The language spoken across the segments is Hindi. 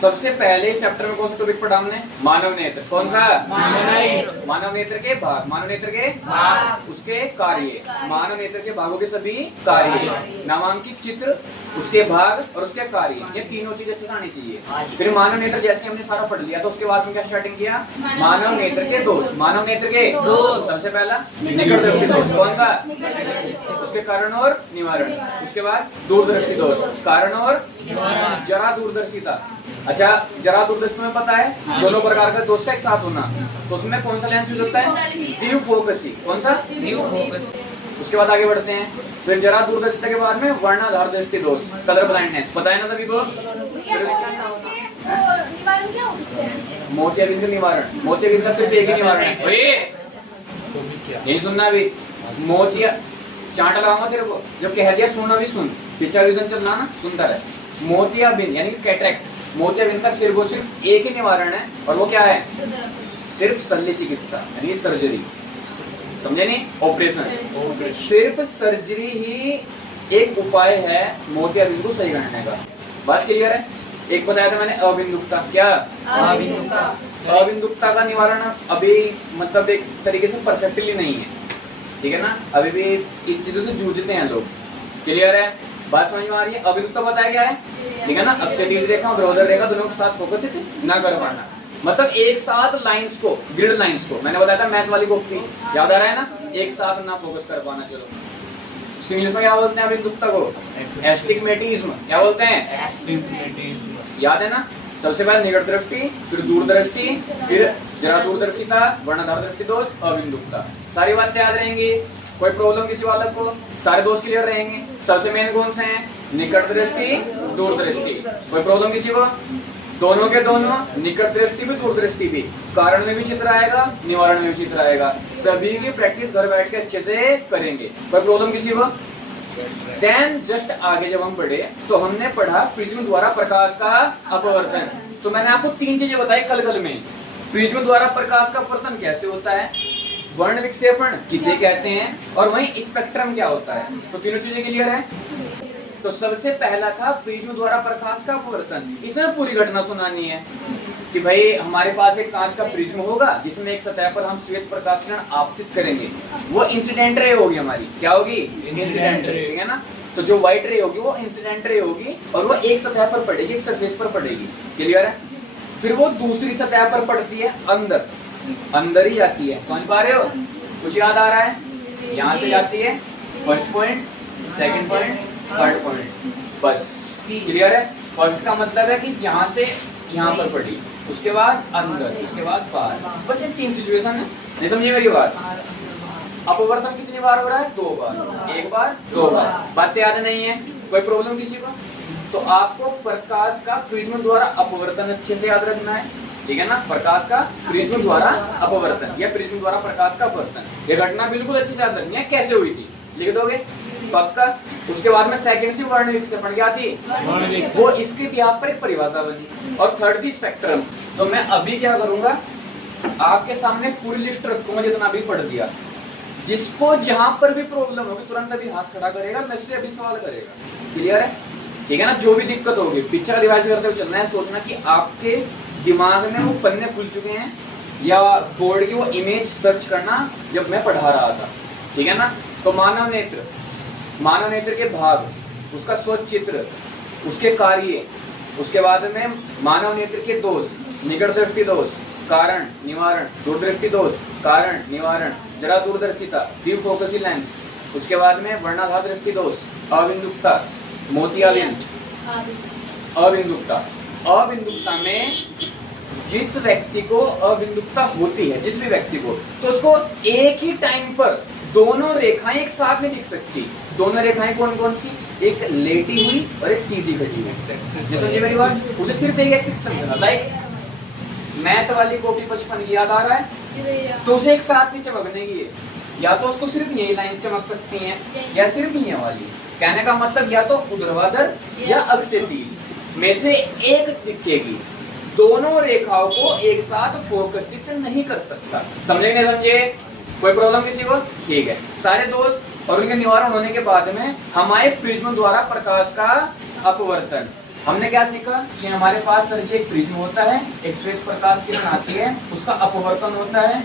सबसे पहले चैप्टर में कौन सा टॉपिक पढ़ा हमने? मानव नेत्र। कौन सा? मानव नेत्र के भाग, मानव नेत्र के उसके कार्य, मानव नेत्र के भागों के सभी कार्य, नामांकित चित्र, उसके भाग और उसके कार्य, ये तीनों चीजें अच्छे से आनी चाहिए। फिर मानव नेत्र जैसे हमने सारा पढ़ लिया तो उसके बाद में क्या स्टार्टिंग किया? मानव नेत्र के दोष, मानव नेत्र के दोष। सबसे पहला निकट दृष्टि दोष, कौन सा? उसके कारण और निवारण। उसके बाद दूरदृष्टि दोष, कारण और जरा दूरदर्शिता। अच्छा, जरा दूरदर्शी में पता है दोनों प्रकार का दोष का एक साथ होना, तो उसमें कौन सा लेंस यूज होता है? दीव फोकसी। कौन सा? दीव फोकसी। उसके बाद आगे बढ़ते हैं, फिर जरा दूरदर्शिता के बाद में वर्णाधार दृष्टि दोष, कलर ब्लाइंडनेस। पता है ना सभी को? मोतियाबिंद निवारण, मोतियाबिंद का सिर्फ एक ही निवारण है, यही सुनना अभी। मोतिया चांटा लगाऊंगा तेरे को, जब कह दिया सुनना भी सुन, पीछा विजन चलना ना, सुनता रहे। मोतियाबिंद यानी कि कैटरेक्ट, मोतियाबिंद का सिर्फ वो सिर्फ एक ही निवारण है, और वो क्या है? सिर्फ शल्य चिकित्सा यानी सर्जरी। समझे नहीं? ऑपरेशन। सिर्फ सर्जरी ही एक उपाय है मोतियाबिंद को सही करने का। बात क्लियर है? एक बताया था मैंने अबिंदुकता। क्या? अबिंदुकता का निवारण अभी मतलब एक तरीके से परफेक्टली नहीं है, ठीक है ना? अभी भी इस चीजों से जूझते हैं लोग। क्लियर है? बात समझ में आ रही है? अबिंदुकता बताया गया है, ठीक है ना? अक्षैतिज रेखा और ध्रुवोदर रेखा दोनों के साथ फोकसित ना कर पाना, मतलब एक साथ लाइंस को, ग्रिड लाइंस को, मैंने बताया था मैथ वाली कॉपी, याद आ रहा है ना? एक साथ ना फोकस कर पाना। चलो, उसकी इंग्लिश में क्या बोलते हैं अबिंदुकता को? एस्टिग्मेटिज्म। क्या बोलते हैं? एस्टिग्मेटिज्म। याद है ना? सबसे पहले निकट दृष्टि, फिर दूरदृष्टि, फिर जरा दूरदर्शिता, वर्णाधार दृष्टि दोष, अबिंदुकता। सारी बातें याद रहेंगी। कोई प्रॉब्लम किसी बालक को? सारे दोष क्लियर रहेंगे। सबसे मेन कौन से हैं? निकट दृष्टि, दूरदृष्टि। कोई प्रॉब्लम किसी को? दोनों के दोनों, निकट दृष्टि भी दूरदृष्टि भी, कारण में भी चित्र आएगा, निवारण में भी चित्र आएगा। सभी की प्रैक्टिस घर बैठ के अच्छे से करेंगे। कोई प्रॉब्लम किसी को? देन जस्ट आगे जब हम पढ़े तो हमने पढ़ा प्रिज्म द्वारा प्रकाश का अपवर्तन। तो मैंने आपको तीन चीजें बताई कल में। प्रिज्म द्वारा प्रकाश का अपवर्तन कैसे होता है, वर्ण विक्षेपण किसे कहते हैं, और वहीं स्पेक्ट्रम क्या होता है। तो तीनों चीजें क्लियर है? तो सबसे पहला था प्रिज्म द्वारा प्रकाश का अपवर्तन। इसमें पूरी घटना सुनानी है कि भाई हमारे पास एक कांच का प्रिज्म होगा जिसमें एक सतह पर हम श्वेत प्रकाश किरण आपतित करेंगे। वो इंसिडेंट रे होगी हमारी। क्या होगी? इंसिडेंट रे, ठीक है ना? तो जो व्हाइट रे होगी वो इंसिडेंट रे होगी और वो एक सतह पर पड़ेगी, एक सरफेस पर पड़ेगी। क्लियर है? फिर वो दूसरी सतह पर पड़ती है, अंदर अंदर ही जाती है। समझ पा रहे हो? कुछ याद आ रहा है? यहाँ से जाती है, first point, second point, third point, बस। क्लियर है? फर्स्ट का मतलब है कि यहाँ से यहाँ पर पड़ी, उसके बाद अंदर, उसके बाद बाहर, बस ये तीन सिचुएशन है। नहीं समझिए मेरी बात? अपवर्तन कितनी बार हो रहा है? 2 बार। 1 बार, 2 बार। बातें याद नहीं है? कोई प्रॉब्लम किसी को? तो आपको प्रकाश का प्रिज्म द्वारा अपवर्तन अच्छे से याद रखना है, ठीक है ना? प्रकाश का प्रिज्म द्वारा अपवर्तन या प्रिज्म द्वारा प्रकाश का अपवर्तन, ये घटना बिल्कुल अच्छे से याद रखनी है। कैसे हुई थी लिख दोगे? पक्का। उसके बाद में सेकंड थी वर्ण विक्षेपण। क्या थी? वो इसके भी आप पर एक परिभाषा बनी। और थर्ड थी स्पेक्ट्रम। तो मैं अभी क्या करूंगा, आपके सामने पूरी लिस्ट रखूंगा जितना भी पढ़ दिया। जिसको जहां पर भी प्रॉब्लम होगी तुरंत अभी हाथ खड़ा करेगा, मैं से अभी सवाल करेगा। क्लियर है? ठीक है ना? जो भी दिक्कत होगी पिक्चर रिवाइज करते हुए चलना है। सोचना कि आपके दिमाग में वो पन्ने खुल चुके हैं या बोर्ड की वो इमेज सर्च करना जब मैं पढ़ा रहा था, ठीक है ना? तो मानव नेत्र, मानव नेत्र के भाग, उसका स्वच्छ चित्र, उसके कार्य, उसके बाद में मानव नेत्र के दोष, निकट दृष्टि दोष, कारण निवारण, दूरदृष्टि दोष, कारण निवारण, जरा दूरदर्शिता, डीप फोकसी लेंस, उसके बाद में वर्णाधार दृष्टि दोष, अबिंदुकता, मोतियाबिंद, अबिंदुकता। अबिंदुकता में जिस व्यक्ति को अबिंदुकता होती है, जिस भी व्यक्ति को, तो उसको एक ही टाइम पर दोनों रेखाएं एक साथ में दिख सकती। दोनों रेखाएं कौन कौन सी? एक लेटी हुई और एक सीधी खड़ी हुई। समझिए मेरी बात? उसे सिर्फ एक एक्सिस चलना, लाइक मैथ वाली कॉपी 55 की याद आ रहा है? तो उसे एक साथ में चमकने की है, या तो उसको सिर्फ यही लाइन चमक सकती हैं या सिर्फ ये वाली। कहने का मतलब या तो ऊर्ध्वाधर या अक्षैतिज में से एक दिखेगी। दोनों रेखाओं को एक साथ फोकसित नहीं कर सकता। समझे नहीं समझे? कोई प्रॉब्लम किसी को? ठीक है। सारे दोष और उनके निवारण होने के बाद में हमारे प्रिज्म द्वारा प्रकाश का अपवर्तन, हमने क्या सीखा कि हमारे पास सर ये एक प्रिज्म होता है, एक श्वेत प्रकाश किरण आती है, उसका अपवर्तन होता है,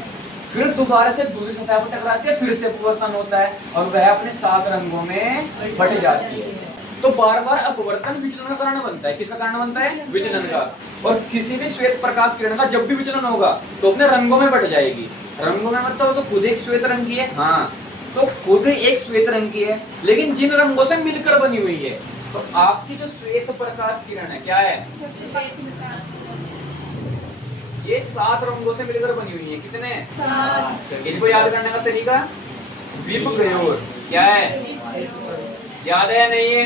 फिर दोबारा से दूसरी सतह पर टकराती है, फिर से अपवर्तन होता है और वह अपने 7 रंगों में बट जाती है। तो बार बार अपवर्तन विचलन का कारण बनता है। किसका कारण बनता है? विचलन का। और किसी भी श्वेत प्रकाश किरण का जब भी विचलन होगा तो अपने रंगों में बट जाएगी। रंगों में मतलब तो खुद एक श्वेत रंग की है, हाँ तो खुद एक श्वेत रंग की है, लेकिन जिन रंगों से मिलकर बनी हुई है। तो आपकी जो श्वेत प्रकाश किरण है क्या है? ये 7 रंगों से मिलकर बनी हुई है। कितने? 7। इनको याद करने का तरीका विबगयोर क्या है? याद है या नहीं है?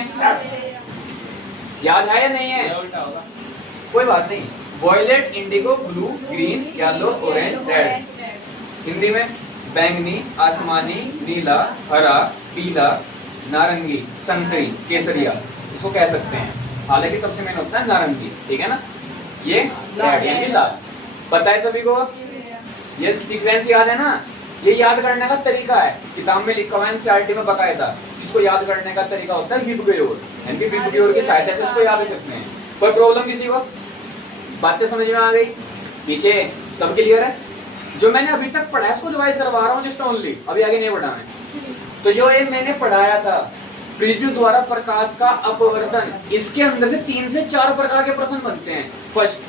याद है या नहीं है? कोई बात नहीं। Violet, indigo, blue, green, yellow, orange, red. Hindi में बैंगनी, आसमानी, नीला, हरा, पीला, नारंगी, संतरी, केसरिया इसको कह सकते हैं। हालांकि सबसे मेन होता है नारंगी, ठीक है ना? ये रेड यानी लाल। पता है सभी को? ये सीक्वेंस याद है ना? ये याद करने का तरीका है, किताब में लिखा हुआ है एनसीईआरटी में बकायदा। इसको याद करने का तरीका होता है विबगयोर, यानी विबगयोर की सहायता से इसको याद करते हैं। कोई प्रॉब्लम किसी को? बातें समझ में आ गई? पीछे सब क्लियर है? जो मैंने अभी तक पढ़ा है उसको रिवाइज करवा रहा हूँ जस्ट ओनली, अभी आगे नहीं बढ़ा है। तो जो ये मैंने पढ़ाया था प्रिज्म द्वारा प्रकाश का अपवर्तन, इसके अंदर से 3 से 4 प्रकार के प्रश्न बनते हैं। फर्स्ट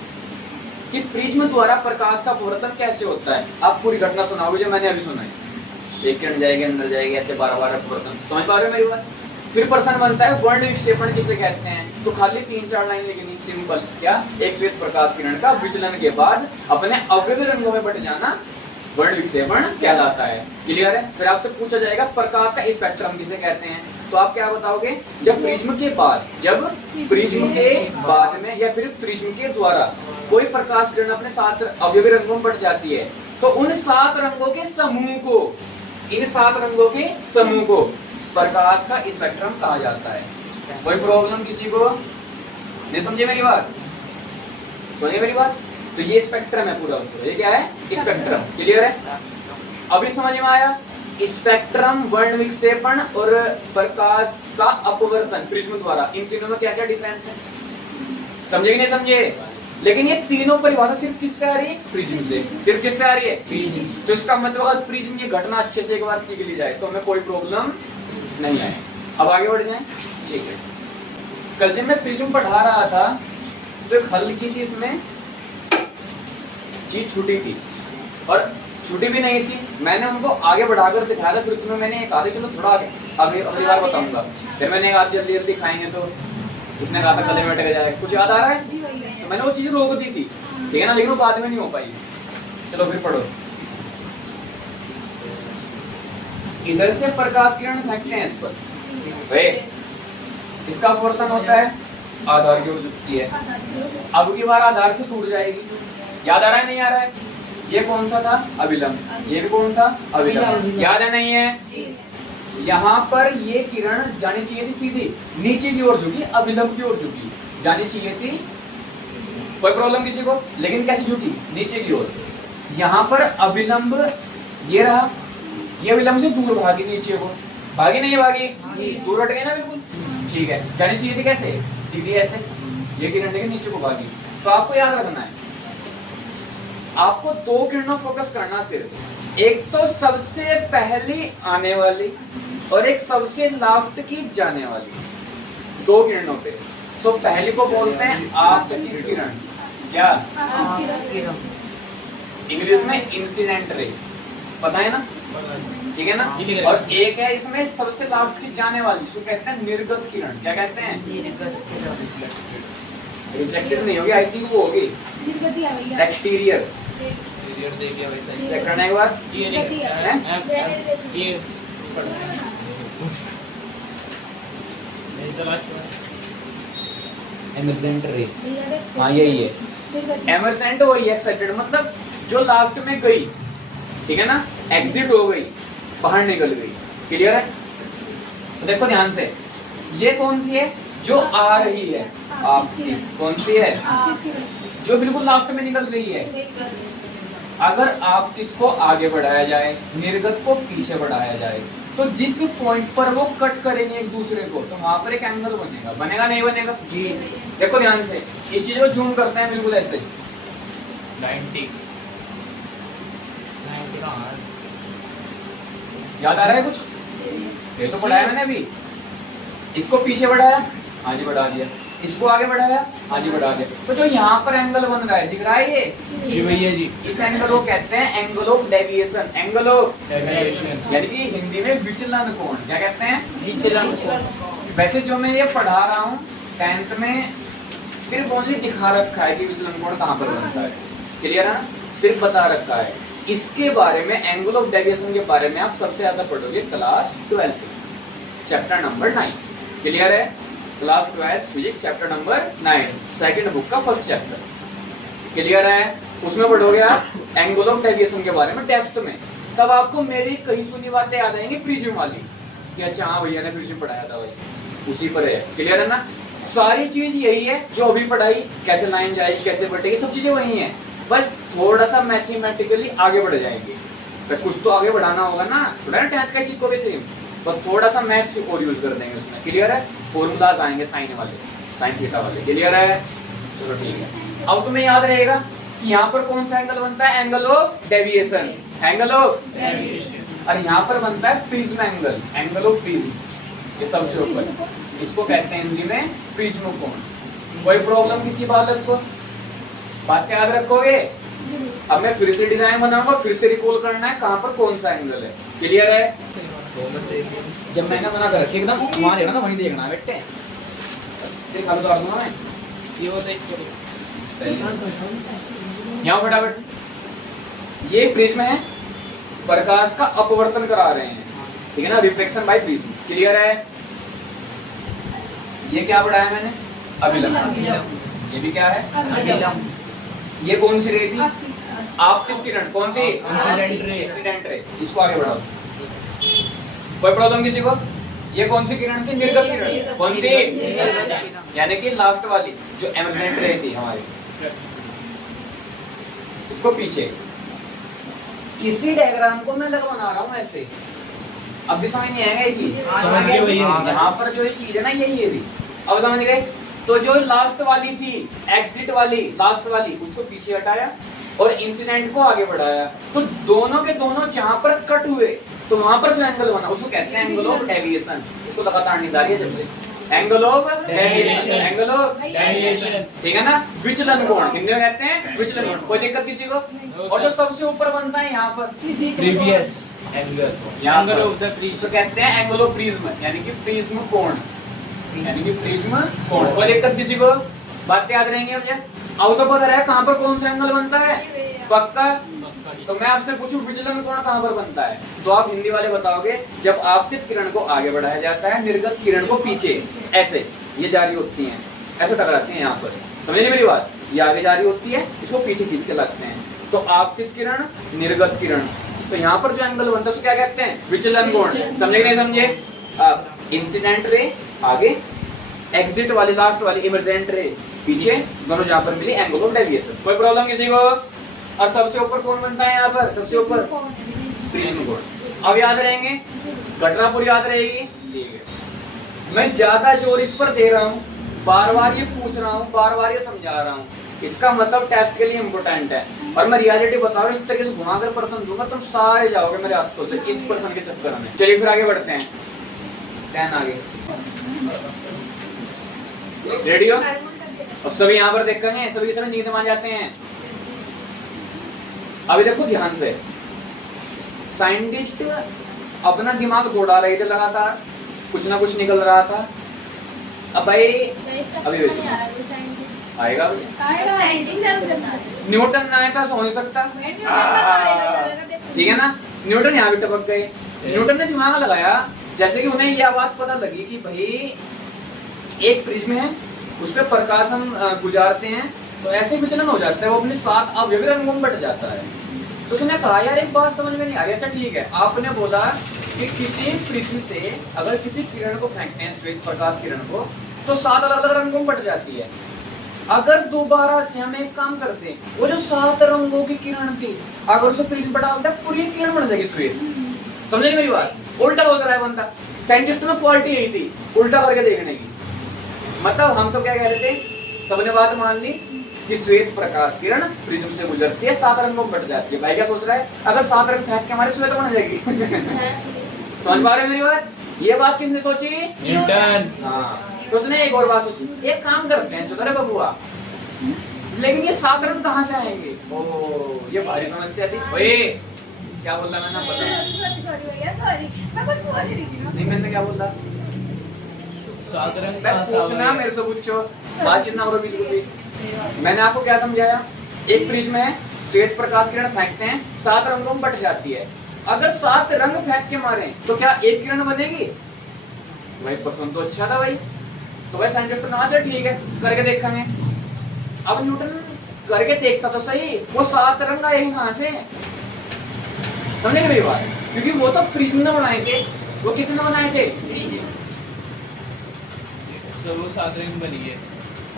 कि प्रिज्म द्वारा प्रकाश का अपवर्तन कैसे होता है। आप पूरी घटना सुनाओगे जो मैंने अभी सुनाई। एक किरण जाएगी, अंदर जाएगी, ऐसे 12 अपवर्तन। समझ पा रहे हो मेरी बात? फिर प्रश्न बनता है वर्ण विक्षेपण किसे कहते हैं। तो खाली 3-4 लाइन लिखनी, सिंपल। क्या? एक श्वेत प्रकाश किरण का विचलन के बाद अपने अवयवी रंगों में बट जाना वर्ण विक्षेपण कहलाता है। क्लियर है? फिर आपसे पूछा जाएगा प्रकाश का स्पेक्ट्रम किसे कहते हैं। तो आप क्या बताओगे? जब प्रिज्म के बाद में या फिर प्रिज्म के द्वारा कोई प्रकाश किरण अपने 7 अवयवी रंगों में बट जाती है तो उन 7 रंगों के समूह को, इन 7 रंगों के समूह को प्रकाश का स्पेक्ट्रम कहा जाता है। कोई प्रॉब्लम किसी को? नहीं समझे मेरी बात? समझे मेरी बात? तो ये स्पेक्ट्रम है पूरा। ये क्या है? स्पेक्ट्रम। क्लियर है? अभी समझ में आया? स्पेक्ट्रम, वर्ण विक्षेपण और प्रकाश का अपवर्तन प्रिज्म द्वारा, इन तीनों में क्या क्या डिफरेंस है? समझे कि नहीं समझे? लेकिन ये तीनों परिभाषा सिर्फ किससे आ रही है? प्रिज्म से। सिर्फ किससे आ रही है? प्रिज्म। तो इसका मतलब अगर प्रिज्म की घटना अच्छे से एक बार सीख ली जाए तो हमें कोई प्रॉब्लम नहीं है। अब आगे बढ़ जाएं। ठीक है, कल जब मैं प्रिज्म पढ़ा रहा था तो एक हल्की सी इसमें चीज छूटी थी, और छुट्टी भी नहीं थी। मैंने उनको आगे बढ़ाकर दिखाया था, फिर तुम्हें मैंने एक आधे चलो थोड़ा आगे अगली बार बताऊंगा। फिर मैंने आज जल्दी जल्दी खाएंगे तो उसने कहा था गले में अटक जाए। कुछ याद आ रहा है? तो मैंने वो चीज रोक दी थी, ठीक है ना? लेकिन वो बाद में नहीं हो पाई। चलो फिर पढ़ो। इधर से प्रकाश किरण फेंकते हैं इस पर, वे इसका अपवर्तन होता है, आधार की ओर झुकती है। अब की बार आधार से टूट जाएगी। याद आ रहा है नहीं आ रहा है? ये कौन सा था? अभिलंब। ये भी कौन था? अभिलंब। याद है नहीं है? यहाँ पर ये किरण जानी चाहिए थी सीधी नीचे की ओर झुकी, अभिलंब की ओर झुकी जानी चाहिए थी। कोई प्रॉब्लम किसी को? लेकिन कैसे झुकी? नीचे की ओर। यहाँ पर अभिलंब ये रहा, ये अभिलंब से दूर भागी नीचे को। भागी नहीं भागी? दूर हट गई ना बिल्कुल। ठीक है, जानी चाहिए थी कैसे? सीधी ऐसे। ये किरण लेकिन नीचे को भागी। तो आपको याद रखना है, आपको 2 किरणों फोकस करना सिर्फ। एक तो सबसे पहली आने वाली और एक सबसे लास्ट की जाने वाली, 2 किरणों पे। तो पहली को बोलते हैं आपतित किरण। क्या? इंग्लिश में इंसिडेंट रे, पता है ना? ठीक है ना? और एक है इसमें सबसे लास्ट की जाने वाली, जिसको कहते हैं निर्गत किरण। क्या कहते हैं? रिफ्लेक्टिव नहीं होगी, आई थिंक वो होगी एक्सटीरियर। चेक करना एक बार। एमरजेंट रे, हाँ यही है। एमरजेंट वही है, एक्साइटेड मतलब जो लास्ट में गई, ठीक है ना? एग्जिट हो गई, बाहर निकल गई। क्लियर है? तो देखो ध्यान से, ये कौन सी है? जो आ रही है आपकी। कौन सी है? जो बिल्कुल लास्ट में निकल रही है। अगर आपतित को आगे बढ़ाया जाए, निर्गत को पीछे बढ़ाया जाए तो जिस पॉइंट पर वो कट करेंगे एक दूसरे को तो वहां पर एक एंगल बनेगा, बनेगा नहीं बनेगा जी। देखो ध्यान से इस चीज को जूम करते हैं बिल्कुल ऐसे 90 याद आ रहा है कुछ? ये तो पढ़ाया मैंने अभी। इसको पीछे बढ़ाया, हाँ जी बढ़ा दिया, इसको आगे बढ़ाया, हाँ जी बढ़ा दिया। तो जो यहाँ पर एंगल बन रहा है दिख रहा है ये जी भैया जी। इस एंगल को कहते हैं angle of deviation, angle of deviation यानी कि हिंदी में विचलन कोण। क्या कहते हैं? विचलन कोण। वैसे जो मैं ये पढ़ा रहा हूँ 10th में सिर्फ ओनली दिखा रखा है कि विचलन कोण कहाँ पर बनता है, क्लियर है ना, सिर्फ बता रखा है। इसके बारे में एंगल ऑफ डेविएशन के बारे में आप सबसे ज्यादा पढ़ोगे क्लास 12 चैप्टर नंबर 9, क्लियर है? Class 12 physics chapter number 9 second book का फर्स्ट चैप्टर, क्लियर है? उसमें पढ़ोगे आप एंगल ऑफ डेविएशन के बारे में डेप्थ में। तब आपको मेरी कहीं सुनी बातें याद आएंगी प्रिज्म वाली कि अच्छा हाँ भैया ने प्रिज्म पढ़ाया था भाई, उसी पर है, क्लियर है ना? सारी चीज यही है जो अभी पढ़ाई, कैसे लाइन जाएगी, कैसे बढ़ेगी, सब चीजें वही हैं, बस थोड़ा सा मैथमेटिकली आगे बढ़ जाएंगे। तो कुछ तो आगे बढ़ाना होगा ना, थोड़ा 10th का सीखोगे सेम, बस थोड़ा सा मैथ्स और यूज कर देंगे उसमें, क्लियर है? फॉर्मूलाज आएंगे साइन वाले, साइन थीटा वाले, क्लियर है? चलो ठीक है। अब तुम्हें याद रहेगा कि यहाँ पर कौन सा एंगल बनता है? Angle of deviation, angle of deviation. और यहाँ पर बनता है prism angle, angle of prism, ये सबसे ऊपर, इसको कहते हैं हिंदी में प्रिज्म कोण। कोई प्रॉब्लम किसी बालक को? बात याद रखोगे? अब मैं फिर से डिजाइन बनाऊंगा, फिर से रिकॉल करना है कहाँ पर कौन सा एंगल है, क्लियर है? जब मैंने मना कर रखी एकदम वहां देखना ना, वहीं देखना है बेटे, देखा तो दूंगा मैं ये होता है इसको यहाँ फटाफट। ये प्रिज्म है, प्रकाश का अपवर्तन करा रहे हैं, ठीक है ना, रिफ्लेक्शन बाय प्रिज्म, क्लियर है? ये क्या पढ़ाया मैंने? अभिलंब। ये भी क्या है? अभिलंब। ये कौन सी रे थी? आपतित किरण। कौन सी? Incident ray. इसको आगे बढ़ाओ, कोई प्रॉब्लम किसी को? ये कौन सी किरण थी? निर्गत किरण। कौन सी? यानी कि लास्ट वाली जो एमर्जेंट रे थी हमारी, इसको पीछे। इसी डायग्राम को मैं लगा बना रहा हूँ ऐसे, अब भी समझ नहीं आएगा ये चीज? यहाँ पर जो ये चीज है ना ये भी अब समझ गए। तो जो लास्ट वाली थी एग्जिट वाली, लास्ट वाली, उसको पीछे हटाया और इंसिडेंट को आगे बढ़ाया, तो दोनों के दोनों जहां पर कट हुए तो वहां पर जो एंगल बना उसको कहते हैं एंगल ऑफ डेविएशन। इसको लगातार निकालिए जब से, angle of deviation, angle of deviation, ठीक है ना? विचलन कोण हिंदी में कहते हैं विचलन कोण। कोई दिक्कत किसी को? और जो सबसे ऊपर बनता है यहाँ पर previous angle, angle of the prism, इसको कहते हैं एंगल ऑफ प्रिज्म, यानी कि प्रिज्म कोण, यानी कि प्रिज्म कोण। कोई दिक्कत किसी को? बातें याद रहेंगी मुझे? अब तो पता रहा कहाँ पर कौन सा एंगल बनता है, पक्का? तो मैं आपसे पूछूं विचलन कोण कहाँ पर बनता है, तो आप हिंदी वाले बताओगे जब आपतित किरण को आगे बढ़ाया जाता है, निर्गत किरण को पीछे, ऐसे ये जारी होती हैं, ऐसे टकराती हैं यहाँ पर, समझिए मेरी बात? ये आगे जारी होती है, इसको पीछे खींच के लगते हैं, तो आपतित किरण, निर्गत किरण, तो यहाँ पर जो एंगल बनता है उसको क्या कहते हैं? विचलन कोण। समझे नहीं समझे? इंसिडेंट रे आगे, एग्जिट वाली लास्ट वाली इमर्जेंट रे पीछे, दोनों जहां पर मिली एंगल ऑफ डेविएशन। कोई प्रॉब्लम किसी को? और सबसे ऊपर कौन बनता है यहाँ पर? सबसे ऊपर प्रिज्म कोण। अब याद रहेंगे, घटना पूरी याद रहेगी, ठीक है? मैं ज्यादा जोर इस पर दे रहा हूँ, बार बार ये पूछ रहा हूँ, बार बार ये समझा रहा हूँ, इसका मतलब टेस्ट के लिए इम्पोर्टेंट है। और मैं रियलिटी बता रहा हूँ, इस तरीके से घुमाकर प्रश्न दूंगा तुम सारे जाओगे मेरे हाथों से इस प्रश्न के चक्कर में। चलिए फिर आगे बढ़ते हैं, 10 आगे रेडी हो? अब सभी यहाँ पर देखेंगे, सभी समय नींद में आ जाते हैं। अभी देखो ध्यान से, साइंटिस्ट अपना दिमाग दौड़ा रहे थे लगातार, कुछ ना कुछ निकल रहा था। अब भाई अभी आएगा न्यूटन ना आया था, सो नहीं सकता, ठीक है ना? न्यूटन यहाँ भी टपक गए। न्यूटन ने दिमाग लगाया, जैसे कि उन्हें यह बात पता लगी कि भाई एक प्रिज्म है, उस पर प्रकाश हम गुजारते हैं तो ऐसे विचलन हो जाता है, वो अपने साथ अवयवी रंगों में बट जाता है। तो उसने कहा यार एक बात समझ में नहीं आ रही। अच्छा ठीक है, आपने बोला कि किसी प्रिज्म से अगर किसी किरण को फेंकते हैं, श्वेत प्रकाश किरण को, तो 7 अलग अलग रंगों में बट जाती है। अगर दोबारा से हम एक काम करते हैं, वो जो 7 रंगों की किरण थी, अगर उसे प्रिज्म पर डालते हैं, पूरी किरण बन जाएगी श्वेत। समझे मेरी बात? उल्टा सोच रहा है बंदा। साइंटिस्ट में क्वालिटी यही थी, उल्टा करके देखने की। मतलब हम सब क्या कह रहे थे, सबने बात मान ली कि श्वेत प्रकाश किरण प्रिज्म से गुजरती है, 7 रंगों में बट जाती है। भाई क्या सोच रहा है, अगर 7 रंग फेंक के हमारे श्वेत बन जाएगी। समझ पा रहे हो मेरी बात? ये बात किसने सोची? न्यूटन। हाँ, तो उसने एक और बात सोची, एक काम करते हैं चलो रे बबुआ, लेकिन ये 7 रंग कहाँ से आएंगे? ओ ये भारी समस्या थी। ओए क्या बोल रहा, मैंने पता सॉरी भैया, सॉरी, मैं कुछ बोल रही थी ना। नहीं, मैंने क्या बोला? 7 रंग मैं कहाँ से पूछना आए? मेरे से पूछो, बातचीत ना हो रही बिल्कुल भी। मैंने आपको क्या समझाया, एक प्रिज्म है, श्वेत प्रकाश किरण फेंकते हैं, 7 रंगों में बट जाती है। अगर 7 रंग फेंक के मारे तो क्या एक किरण बनेगी? भाई प्रश्न तो अच्छा था भाई। तो भाई साइंटिस्ट ना, चल ठीक है करके देखेंगे। अब न्यूटन करके देखता तो सही, वो 7 रंग आए कहाँ से? समझे मेरी बात? क्योंकि वो तो प्रिज्म ने बनाए थे। वो किसने बनाए थे? तो वो 7 रंग बनी है।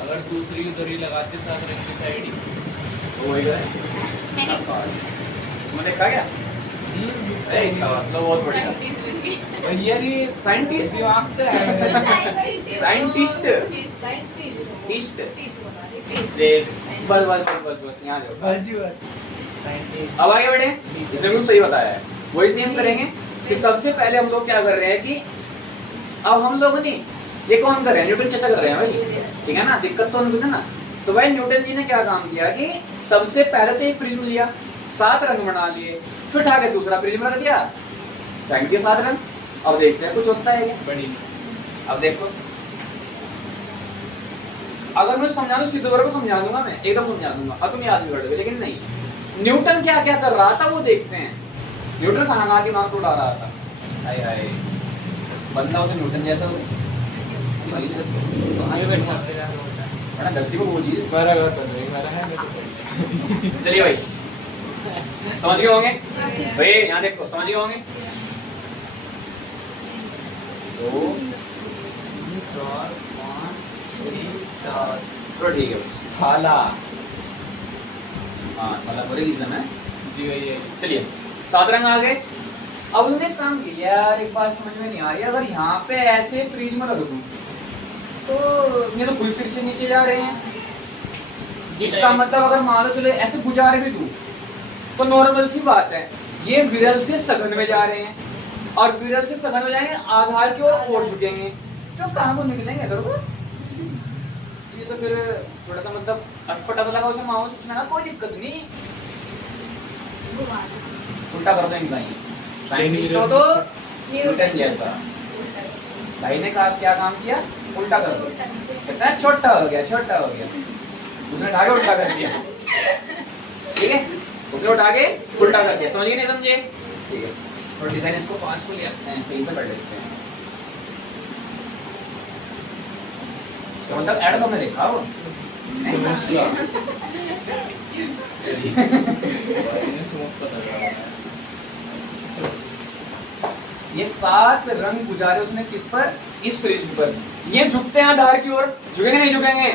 अगर दूसरी उधर ही लगाते 7 रंग की साइड ही। तो वही है। तुमने देखा क्या? अरे इसका मतलब बहुत बढ़िया। भैया जी साइंटिस्ट दिमाग तो है। साइंटिस्ट बस बस बस बस बस यहाँ जाओ। बस जी बस। अब आगे बढ़े, इसने बिल्कुल सही बताया है। वही सेम करेंगे कि सबसे पहले हम लोग क्या कर रहे हैं कि अब हम लोग नहीं, ये कौन कर रहे हैं? न्यूटन चाचा कर रहे हैं भाई, ठीक है ना? दिक्कत तो उनको है ना। तो भाई न्यूटन जी ने क्या काम किया कि सबसे पहले तो एक प्रिज्म लिया, 7 रंग बना लिए, फिर उठा के दूसरा प्रिज्म रख दिया, फेंक दिया 7 रंग। अब देखते हैं कुछ होता है क्या। बड़ी। अब देखो, अगर मैं समझा दूं सीधे तौर पर समझा दूंगा, मैं एकदम समझा दूंगा और तुम याद भी कर दोगे, लेकिन नहीं। न्यूटन क्या क्या कर रहा था वो देखते हैं। न्यूटन कहाँ कहाँ दिमाग को उड़ा रहा था। हाय हाय, बंदा हो तो न्यूटन जैसा हो। आगे बैठा तेरा बड़ा गलती को बोलिए। मेरा घर बन रही मेरा है मेरे को। चलिए भाई, समझ गए होंगे भाई, यहाँ देखो समझ गए होंगे। 2 4 5 6 7, तो ठीक है बस। थाला। हाँ वाला पूरे रीजन है। जी भैया। चलिए 7 रंग आ गए। अब उन्होंने एक काम किया, यार एक बात समझ में नहीं आ रही, अगर यहाँ पे ऐसे प्रिज्म रख दूं तो ये तो फुल से नीचे जा रहे हैं। इसका मतलब अगर मान लो चलो ऐसे गुजार भी दूं तो नॉर्मल सी बात है, ये विरल से सघन में जा रहे हैं, और विरल से सघन में जाएंगे आधार की ओर झुकेंगे, तो कहाँ को निकलेंगे इधर को? ये तो फिर थोड़ा सा मतलब अटपटा सा लगा उसे माहौल, उसने कहा कोई दिक्कत नहीं, उल्टा कर देंगे भाई। साइंटिस्ट हो तो न्यूटन जैसा। भाई ने कहा क्या काम किया? उल्टा कर दो। कहता है छोटा हो गया, छोटा हो गया। उसने उठा के उल्टा कर दिया, ठीक है? उसने उठा के उल्टा कर दिया। समझिए नहीं समझे? ठीक है। और डिजाइन इसको 5 को ले आते हैं, सही से कर लेते हैं। तो मतलब ऐड सबने देखा हो? समोसा। चलिए मैंने समोसा लगा। ये 7 रंग गुजारे उसने किस पर? इस प्रिज्म पर। ये झुकते हैं आधार की ओर, झुकेंगे नहीं झुकेंगे?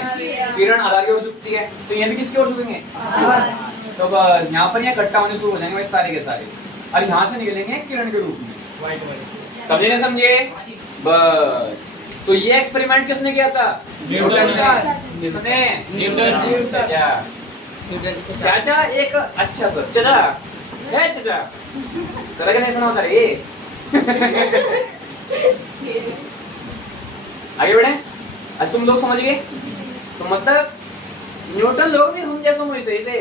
किरण आधार की ओर झुकती है, तो ये भी किसकी ओर झुकेंगे? तो बस यहाँ पर ये इकट्ठा होने शुरू हो जाएंगे भाई सारे के सारे, और यहाँ से निकलेंगे किरण के रूप में। White white. समझे ना समझे? बस। तो ये एक्सपेरिमेंट किसने किया था? न्यूटन का। ने। किसने? न्यूटन। चाचा। चाचा एक अच्छा सर चाचा है, चाचा तेरा क्या नहीं सुना होता रे? आगे बढ़े। आज तुम लोग समझ गए, तो मतलब न्यूटन लोग भी हम जैसे वही सही थे।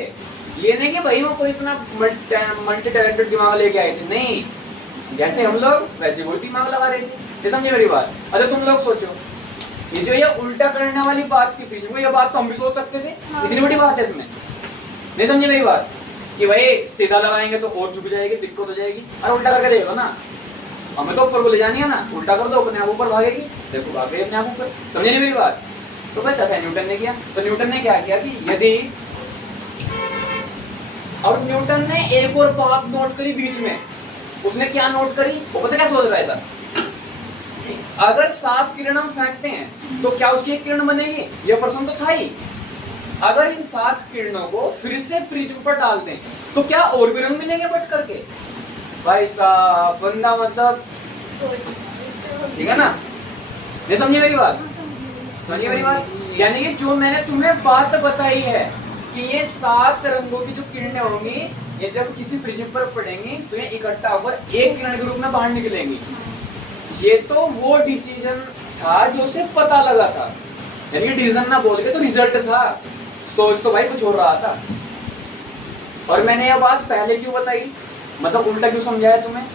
ये नहीं कि भाई वो कोई इतना मल्टी टैलेंटेड दिमाग लेके आए थे, नहीं, जैसे हम लोग वैसे वो दिमाग लगा रहे थे। ये समझे मेरी बात? अच्छा तुम लोग सोचो, ये जो ये उल्टा करने वाली बात थी पीछे, वो ये बात तो हम भी सोच सकते थे। इतनी बड़ी बात है इसमें, नहीं समझे मेरी बात? कि भाई सीधा लगाएंगे तो और झुक जाएगी, दिक्कत हो जाएगी, और उल्टा करके देखो ना, हमें तो ऊपर को ले जानी है ना, उल्टा कर दो अपने आप ऊपर भागेगी, देखो भाग गई अपने आप ऊपर। समझे नहीं मेरी बात? तो बस ऐसा न्यूटन ने किया। तो न्यूटन ने क्या किया कि यदि, और न्यूटन ने एक और बात नोट करी बीच में। उसने क्या नोट करी? वो पता क्या सोच रहा था? अगर 7 किरण हम फेंकते हैं तो क्या उसकी एक किरण बनेगी? यह प्रश्न तो था ही। अगर इन 7 किरणों को फिर से प्रिज्म पर डाल दें तो क्या और भी रंग मिलेंगे बट करके? भाई साहब बंदा मतलब ठीक है ना? नहीं समझी मेरी बात? समझिए मेरी बात? यानी कि जो मैंने तुम्हें बात बताई है कि ये 7 रंगों की जो किरणें होंगी, ये जब किसी प्रिज्म पर पड़ेंगी तो ये इकट्ठा होकर एक किरण के रूप में बाहर निकलेंगी। ये तो वो डिसीजन था जो उसे पता लगा था, यानी कि डिसीजन ना बोल के तो रिजल्ट था। सोच तो भाई कुछ हो रहा था। और मैंने यह बात पहले क्यों बताई, मतलब उल्टा क्यों समझाया तुम्हें?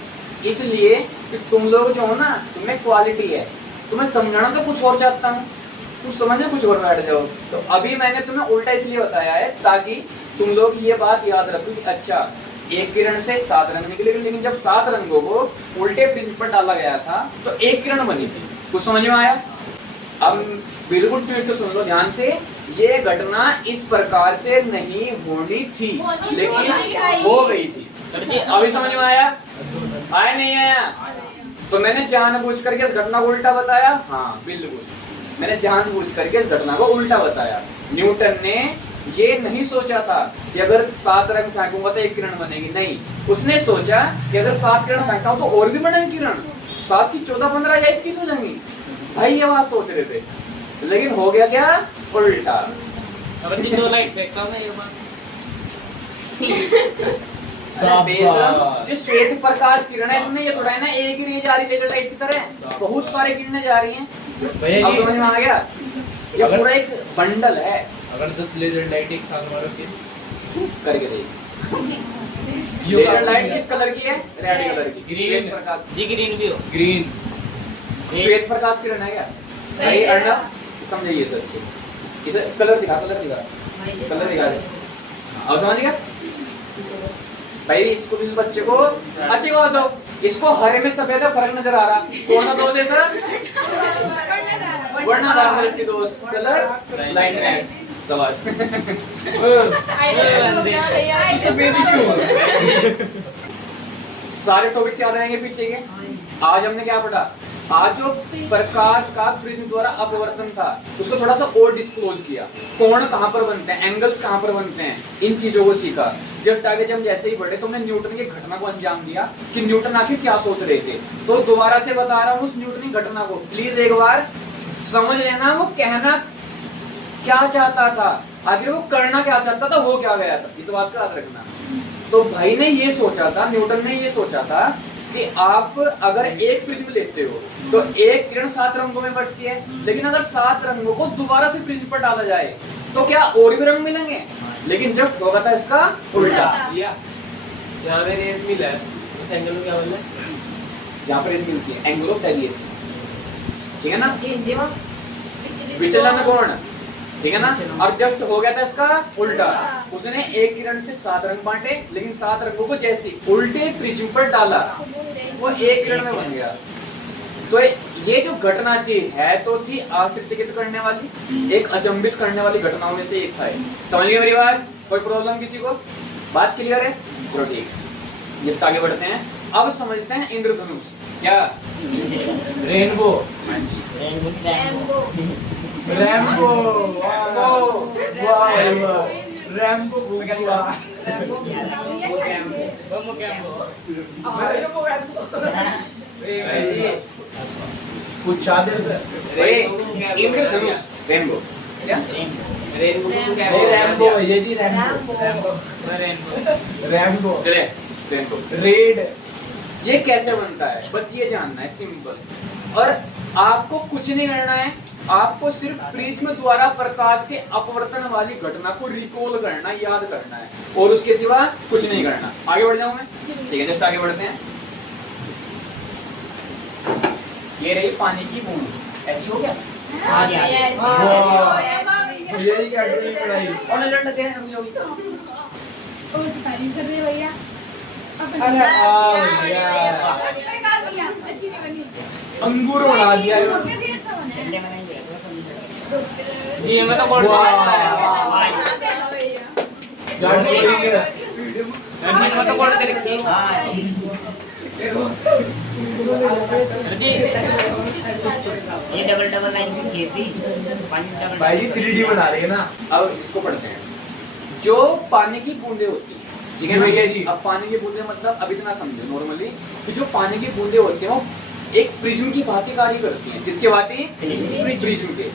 इसलिए कि तुम लोग जो हो ना, तुम्हें क्वालिटी है, तुम्हें समझाना तो कुछ और चाहता हूँ, तुम समझने कुछ और बैठ जाओ। तो अभी मैंने तुम्हें उल्टा इसलिए बताया है ताकि तुम लोग ये बात याद रखो कि अच्छा एक किरण से 7 रंग निकलेंगे, लेकिन जब 7 रंगों को उल्टे प्रिज्म पर डाला गया था तो एक किरण बनी थी। कुछ समझ में आया? अब बिल्कुल ट्विस्ट सुन लो ध्यान से, ये घटना इस प्रकार से नहीं होनी थी लेकिन हो गई थी। अभी समझ में आया? आया नहीं आया? तो मैंने जानबूझ करके इस घटना को उल्टा बताया। हाँ बिल्कुल, मैंने जानबूझ करके इस घटना को उल्टा बताया। न्यूटन ने ये नहीं सोचा था कि अगर 7 रंग फेंकूंगा तो एक किरण बनेगी, नहीं, उसने सोचा कि अगर 7 किरण फेंकता हूं तो और भी बनेंगी किरण, 7 की 14, 15 या 21 हो जाएंगी। भाई ये बात सोच रहे थे, लेकिन हो गया क्या? उल्टा। अगर जी 2 लाइट फेंकता हूं मैं ये बात जो श्वेत प्रकाश किरण है इसमें ये थोड़ा है ना एक ही रे जा रही लेजर लाइट की तरह, बहुत सारे किरणें जा रही हैं। अब समझ में आ गया? ये पूरा एक बंडल है। अगर 10 लेजर लाइट एक साथ मारो फिर करके देखिए। लेजर लाइट किस कलर की है? रेड कलर की। ग्रीन प्रकाश जी, ग्रीन भी हो, ग्रीन श्वेत प्रकाश किरण है क्या? नहीं अर्णा समझिए सच्ची, इसे कलर दिखा, कलर दिखा, कलर दिखा दे। अब समझ गया भाई? इसको इस बच्चे को अच्छी बात हो, इसको हरे में सफेद है फर्क नजर आ रहा, कौन सा दोष है सर? वर्णनात्मक दृष्टि दोष, कलर ब्लाइंडनेस। शाबाश। सफेद क्यों हो रहा है? सारे टॉपिक्स याद रहेंगे पीछे के। आज हमने क्या पढ़ा? आज जो प्रकाश का प्रिज्म द्वारा अपवर्तन था उसको थोड़ा सा और डिस्क्लोज किया, कोण कहाँ पर बनते हैं, एंगल्स कहाँ पर बनते हैं, इन चीजों को सीखा। जस्ट आगे जब हम जैसे ही बढ़े तो हमने न्यूटन की घटना को अंजाम दिया कि न्यूटन आखिर क्या सोच रहे थे। तो दोबारा से बता रहा हूँ उस न्यूटन की घटना को प्लीज एक बार समझ लेना, वो कहना क्या चाहता था, आखिर वो करना क्या चाहता था, हो क्या गया था, इस बात का याद रखना। तो भाई ने ये सोचा था, न्यूटन ने ये सोचा था कि आप अगर एक प्रिज्म लेते हो तो एक किरण 7 रंगों में बटती है, लेकिन अगर 7 रंगों को दोबारा से प्रिज्म पर डाला जाए तो क्या और भी रंग मिलेंगे? लेकिन जब होगा था इसका उल्टा। या जहाँ पे रेस मिला है उस एंगल में क्या बोलना है? जहाँ पर रेस मिलती है एंगल ऑफ डेविएशन, ठीक है ना? विचलन कोण, ठीक है ना? और जस्ट हो गया था इसका उल्टा। उसने एक किरण से 7 रंग बांटे, लेकिन 7 रंगों को जैसे उल्टे प्रिज्म पर डाला वो एक किरण में बन गया। तो ये जो घटना थी है तो थी आश्चर्यचकित करने वाली, एक अचंभित करने वाली घटनाओं में से एक था। समझ गए मेरी बात? कोई प्रॉब्लम किसी को? बात क्लियर है? चलो ठीक, जिसका आगे बढ़ते हैं। अब समझते हैं इंद्रधनुष क्या? रेनबो, रैम्बो, रैम्बो, कुछ चादर इंद्रधनुष रेनबो क्या? रेनबो रैम्बो भैया जी, रैम्बो चले रेनबो। रेड, ये कैसे बनता है बस ये जानना है, सिंपल। और आपको कुछ नहीं करना है, आपको सिर्फ प्रिज्म द्वारा प्रकाश के अपवर्तन वाली घटना को रिकॉल करना, याद करना है, और उसके सिवा कुछ नहीं करना। आगे बढ़ जाऊं मैं? ठीक है, जस्ट आगे बढ़ते हैं। ये रही पानी की बूंद, ऐसी हो गया? यही क्या करें पढ़ाई? और नजर लगे हैं रुक जाओ। तारीफ कर रहे भैया। अरे यार, अच्छी नहीं बनी। अंगूर बना दिया है। कैसे अच्छा बना है? जी मैं तो बोल रहा हूँ, मैं तो बोल रहा ये डबल लाइन की खेती पानी भाई जी 3D बना रहे हैं ना। अब इसको पढ़ते हैं। जो पानी की बूंदे होती हैं, ठीक है जी भैया ना? जी। अब पानी की बूंदे मतलब अब इतना समझो नॉर्मली कि जो पानी की बूंदे होते हैं वो एक प्रिज्म की भांति कार्य करती हैं। किसके भांति? प्रिज्म के।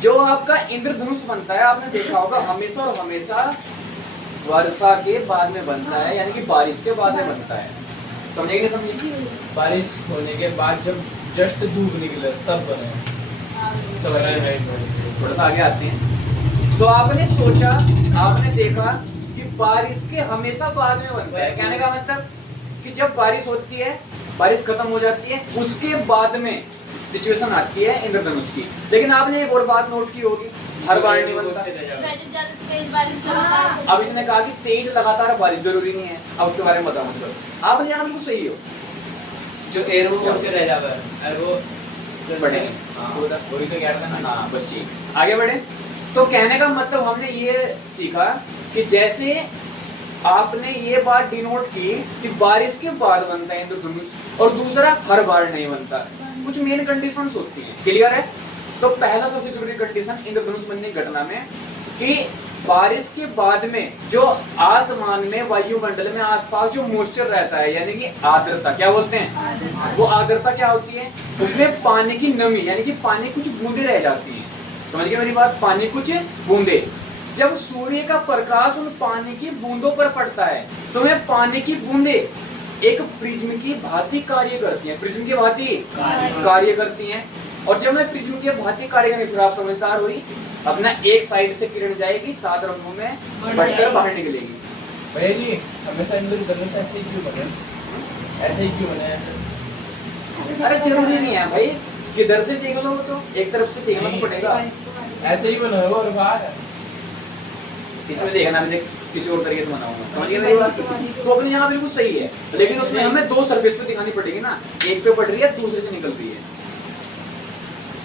जो आपका इंद्रधनुष बनता है, आपने देखा होगा हमेशा और हमेशा वर्षा के बाद में बनता है, यानी कि बारिश के बाद में बनता है। समझे कि नहीं समझे? बारिश होने के बाद जब जस्ट धूप निकले तब बने। थोड़ा सा आगे आते हैं। तो आपने सोचा, आपने देखा कि बारिश के हमेशा बाद में बनता है। कहने का मतलब कि जब बारिश होती है, बारिश खत्म हो जाती है, उसके बाद में सिचुएशन आती है इंद्रधनुष की। लेकिन आपने एक और बात नोट की होगी, हर बार नहीं बनता। तेज बारिश लगातार। अब इसने कहा कि तेज लगातार बारिश जरूरी नहीं है। अब उसके बारे में बताओ मतलब। आपने यहाँ बिल्कुल सही हो। जो एरो से रह जाता है, एरो बढ़ेंगे। हाँ, वही तो कह रहा था ना। हाँ बस ठीक, आगे बढ़े। तो कहने का मतलब हमने ये सीखा कि जैसे आपने ये बात डिनोट की कि बारिश के बाद बनता है इंद्रधनुष, और दूसरा हर बार नहीं बनता। कुछ मेन कंडीशंस होती हैं, क्लियर है? तो पहला सबसे जरूरी कंडीशन इंद्रधनुष बनने की घटना में कि बारिश के बाद में जो आसमान में, वायुमंडल में आसपास जो मॉइस्चर रहता है, यानी कि आर्द्रता, क्या बोलते हैं? वो आर्द्रता क्या होती है? उसमें पानी की नमी, यानी कि पानी कुछ बूंदे रह जाती हैं। समझ गए मेरी बात? पानी कुछ बूंदे। जब सूर्य का प्रकाश उन पानी की बूंदों पर पड़ता है तो वह पानी की बूंदे एक प्रिज्म की भांति कार्य करती हैं। प्रिज्म की भांति कार्य करती हैं। और जब मैं प्रिज्म की भांति कार्य करने, फिर आप समझदार हुई, अपना एक साइड से किरण जाएगी, 7 रंगों में बढ़कर बाहर निकलेगी। भैया जी, हमेशा इंद्रधनुष ऐसे ही क्यों बने? ऐसे ही क्यों बने ऐसे? अरे जरूरी नहीं है भाई, किधर से देख लो तो एक तरफ से देखना तो पड़ेगा। ऐसे ही बना हुआ और बाहर इसमें देखना भी किसी और तरीके से बनाऊंगा। समझिए मेरी बात? तो अपनी जगह बिल्कुल सही है, लेकिन उसमें हमें 2 सरफेस पे दिखानी पड़ेगी ना। एक पे पड़ रही है, दूसरे से निकल रही है।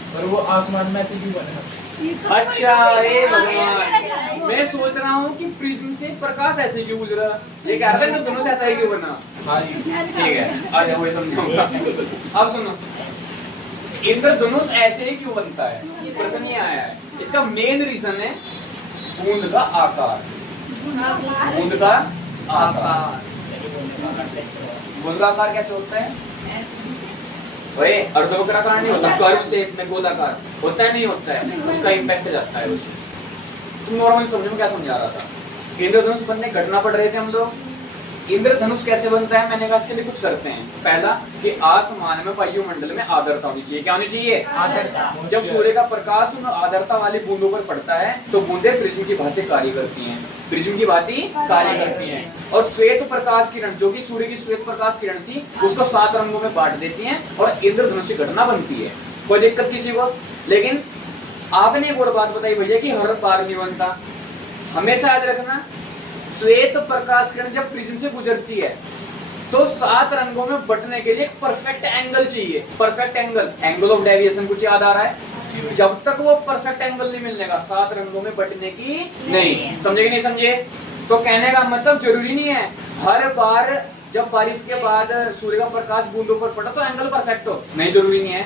और वो आसमान में ऐसे क्यों बने? अच्छा, हे भगवान, मैं सोच रहा हूँ कि प्रिज्म से प्रकाश ऐसे क्यों गुजरा। ये कह रहा था कि दोनों से ऐसा ही क्यों बना। हाँ जी, ठीक है, आज वही समझाऊंगा। अब सुनो, इंद्रधनुष ऐसे ही क्यों बनता है? प्रश्न ये आया है। इसका मेन रीजन है बूंद का आकार। बूंद का आकार। बूंद का आकार कैसे होता है? वही अर्धवक्राकार नहीं होता, कर्व शेप में गोलाकार होता है, नहीं होता है, उसका इम्पैक्ट जाता है उसमें। तुम नॉर्मली समझो मैं क्या समझा रहा था। इंद्रधनुष बनने घटना पढ़ रहे थे हम लोग। इंद्रधनुष कैसे बनता है? मैंने कहा इसके लिए कुछ शर्तें हैं। पहला कि आसमान में, वायुमंडल में आर्द्रता होनी चाहिए। क्या होनी चाहिए? आर्द्रता। जब सूर्य का प्रकाश उन आर्द्रता वाली बूंदों पर पड़ता है तो बूंदे प्रिज्म की भांति कार्य करती हैं। प्रिज्म की भांति कार्य करती हैं और श्वेत प्रकाश किरण, जो कि सूर्य की श्वेत प्रकाश किरण थी, उसको 7 रंगों में बांट देती हैं और इंद्रधनुष की घटना बनती है। कोई दिक्कत किसी को? लेकिन आपने एक और बात बताई भैया कि हर बार नहीं बनता। हमेशा याद रखना, श्वेत प्रकाश किरण जब प्रिज्म से गुजरती है तो 7 रंगों में बंटने के लिए एक परफेक्ट एंगल चाहिए। Perfect angle, angle of deviation कुछ याद आ रहा है? जब तक वो परफेक्ट एंगल नहीं मिलने का 7 रंगों में बंटने की नहीं। समझे कि नहीं समझे? तो कहने का मतलब जरूरी नहीं है हर बार जब बारिश के बाद सूर्य का प्रकाश बूंदों पर पड़ा तो एंगल परफेक्ट हो, नहीं जरूरी नहीं है।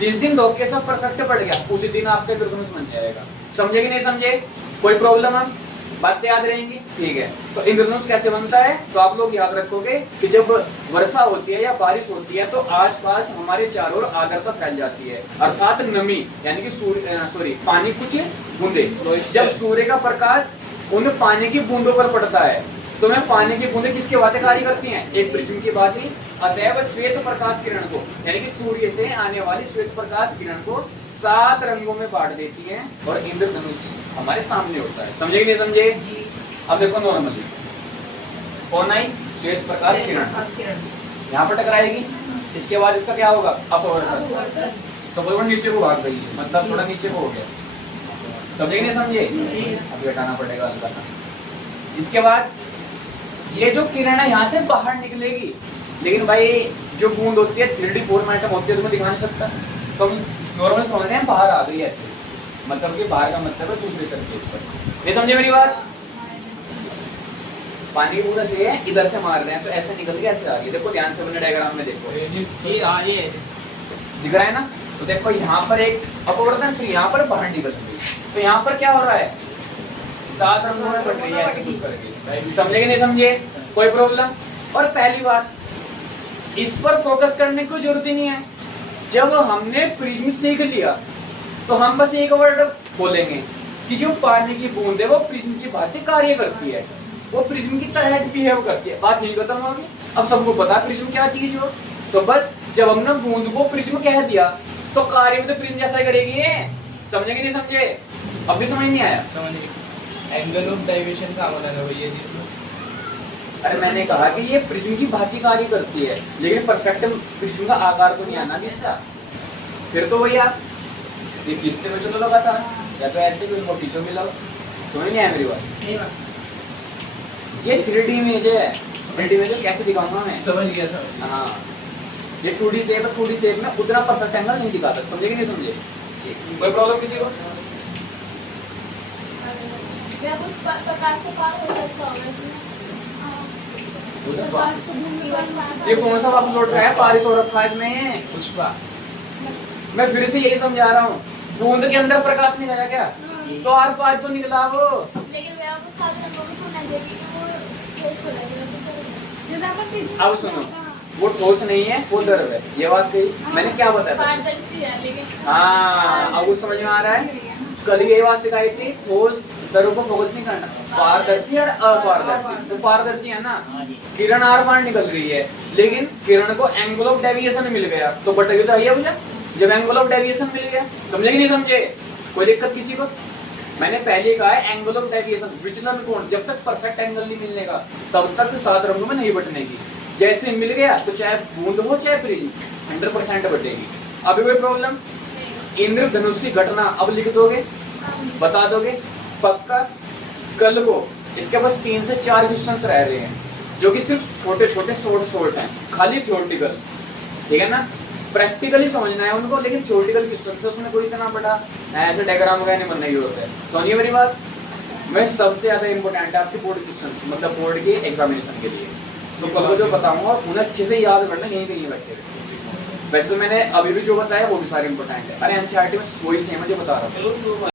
जिस दिन धोखे सब परफेक्ट पड़ गया उसी दिन आपका इंद्रधनुष बन जाएगा। समझे कि नहीं समझे? कोई प्रॉब्लम है? बातें याद रहेंगी? ठीक है। तो इंद्रधनुष कैसे बनता है? तो आप लोग याद रखोगे कि जब वर्षा होती है या बारिश होती है तो आसपास हमारे चारों ओर आर्द्रता फैल जाती है, अर्थात नमी, यानी कि पानी कुछ बूंदे। तो जब सूर्य का प्रकाश उन पानी की बूंदों पर पड़ता है तो मैं पानी की बूंदें किसके भांति कार्य करती हैं? एक प्रिज्म की भांति। अतएव श्वेत प्रकाश किरण को, यानी कि सूर्य से आने वाली श्वेत प्रकाश किरण को 7 रंगों में बांट देती हैं और इंद्रधनुष हमारे सामने होता है। समझे कि नहीं समझे? जी। अब देखो नॉर्मली कौन आई? श्वेत प्रकाश किरण यहाँ पर टकराएगी, इसके बाद इसका क्या होगा? अपवर्तन। सपोज नीचे को भाग गई है, मतलब थोड़ा नीचे को हो गया। समझे कि नहीं समझे? अभी हटाना पड़ेगा हल्का सा। इसके बाद ये जो किरण है यहाँ से बाहर निकलेगी, लेकिन भाई जो बूंद होती है 3D फॉर्मेट में होती है, तुम्हें दिखा नहीं सकता। तो हम नॉर्मल समझ रहे हैं बाहर आ गई ऐसे, मतलब कि बाहर का मतलब है दूसरे सरफेस पर। ये समझे मेरी बात? पानी पूरा से है, इधर से मार रहे हैं तो ऐसे निकल के ऐसे आ गई। देखो ध्यान से बने डायग्राम में देखो, ये दिख रहा है ना? तो देखो यहाँ पर एक अपवर्तन, फिर यहाँ पर बाहर निकल गई। तो यहाँ पर क्या हो रहा है? 7 रंगों में बट रही है ऐसे कुछ करके। समझे कि नहीं समझे? कोई प्रॉब्लम? और पहली बात इस पर फोकस करने की कोई जरूरत ही नहीं है। जब हमने प्रिज्म सीख लिया तो हम बस एक वर्ड बोलेंगे कि जो पानी की बूंद है वो प्रिज्म की भांति कार्य करती है, वो प्रिज्म की तरह बिहेव करती है। बात ही खत्म होगी। अब सबको पता है प्रिज्म क्या चीज हो। तो बस जब हमने बूंद को प्रिज्म कह दिया तो कार्य भी तो प्रिज्म जैसा ही करेगी। समझे कि नहीं समझे? अब भी समझ नहीं आया? समझ गए। एंगल ऑफ डाइवेशन का बनाना भैया जिसमें। अरे मैंने कहा कि ये प्रिज्म की भांति कार्य करती है, लेकिन परफेक्ट प्रिज्म का आकार तो नहीं आना इसका। फिर तो भैया ये किसते में चलो लगा था, या तो ऐसे कोई मोटीचो मिला। समझ नहीं आया मेरी बात? सही बात। ये 3D इमेज है। 3D इमेज कैसे दिखाऊंगा मैं? समझ गया समझ गया। हाँ, ये 2D शेप है। 2D शेप में उतना परफेक्ट एंगल नहीं दिखा सकते। समझे कि नहीं समझे? कोई प्रॉब्लम किसी को? या कुछ प्रकाश के पार हो जाता होगा इसमें। पुष्पा। प्रकाश तो भूमि पर ये कौन सा वापस लौट रहा है? पारित हो रखा है इसमें। पुष्पा। मैं फिर से यही समझा रहा हूँ, बूंद के अंदर प्रकाश नहीं आया क्या? तो आर पार तो निकला वो। लेकिन वह आपको साथ रंगों में होना चाहिए कि वो ठोस हो जाएगा। जैसे आपका प्रिज्म अब सुनो, वो ठोस नहीं है, वो द्रव है। ये बात कही मैंने, क्या बताया था? पारदर्शी है लेकिन। हाँ, अब वो समझ में आ रहा है। कल ये बात सिखाई थी, ठोस द्रव को फोकस नहीं करना, पारदर्शी और अपारदर्शी। तो पारदर्शी है ना, हाँ जी। किरण आर पार निकल रही है, लेकिन किरण को एंगल ऑफ डेविएशन मिल गया तो बटेगी तो है भैया। जब एंगल ऑफ डेविएशन मिल गया, समझे कि नहीं समझे? कोई दिक्कत किसी को? मैंने पहले कहा है एंगल ऑफ डेविएशन, विचलन कोण। जब तक परफेक्ट एंगल नहीं मिलने का तब तक 7 रंगों में नहीं बटने की। जैसे मिल गया तो चाहे बूंद हो चाहे प्रिज्म 100% बटेगी। अभी कोई प्रॉब्लम? इंद्रधनुष की घटना अब लिख दोगे, बता दोगे पक्का? कल को इसके पास 3 से 4 क्वेश्चंस रह रहे हैं जो कि सिर्फ छोटे छोटे शॉर्ट हैं, खाली थ्योरेटिकल। ठीक है ना? प्रैक्टिकली समझना है उनको, लेकिन थ्योरेटिकल क्वेश्चन से उसमें कोई इतना बड़ा ऐसे डायग्राम वगैरह नहीं बनने की जरूरत है। समझिए मेरी बात? मैं सबसे ज्यादा इंपॉर्टेंट है आपके बोर्ड क्वेश्चन, मतलब बोर्ड के एग्जामिनेशन के लिए। तो कल को जो बताऊंगा उन्हें अच्छे से याद करना, यहीं कहीं बैठे हुए। वैसे तो मैंने अभी भी जो बताया वो भी सारे इंपॉर्टेंट है। अरे एनसीईआरटी में वही सेम है जो बता रहा हूँ।